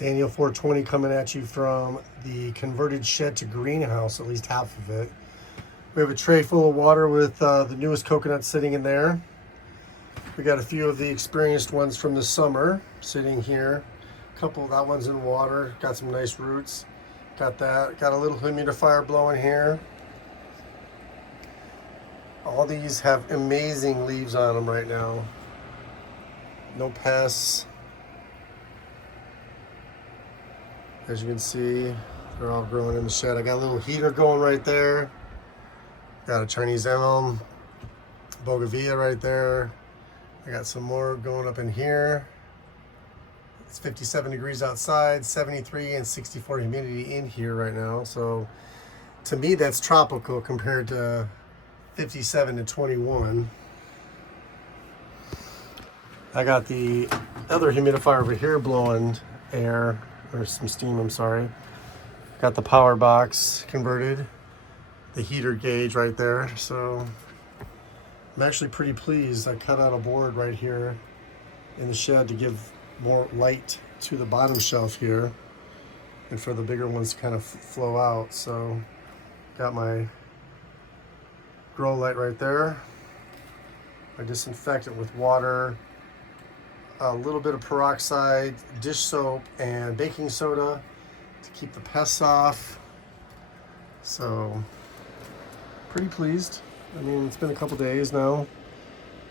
Daniel 420 coming at you from the converted shed to greenhouse, at least half of it. We have a tray full of water with the newest coconuts sitting in there. We got a few of the experienced ones from the summer sitting here. A couple of that one's in water, got some nice roots. Got that, got a little humidifier blowing here. All these have amazing leaves on them right now. No pests. As you can see, they're all growing in the shed. I got a little heater going right there. Got a Chinese elm, bougainvillea right there. I got some more going up in here. It's 57 degrees outside, 73 and 64 humidity in here right now. So to me, that's tropical compared to 57 to 21. I got the other humidifier over here blowing air, or some steam, I'm sorry. Got the power box converted, the heater gauge right there. So I'm actually pretty pleased. I cut out a board right here in the shed to give more light to the bottom shelf here and for the bigger ones to kind of flow out. So got my grow light right there. I disinfect it with water, a little bit of peroxide, dish soap, and baking soda to keep the pests off. So pretty pleased. I mean, it's been a couple days now.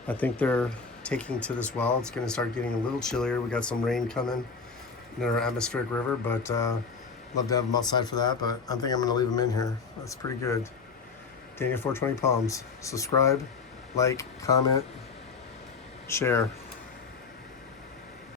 I think they're taking to this well. It's going to start getting a little chillier. We got some rain coming in our atmospheric river, but love to have them outside for that. But I think I'm going to leave them in here. That's pretty good. Daniel 420 Palms. Subscribe, like, comment, share.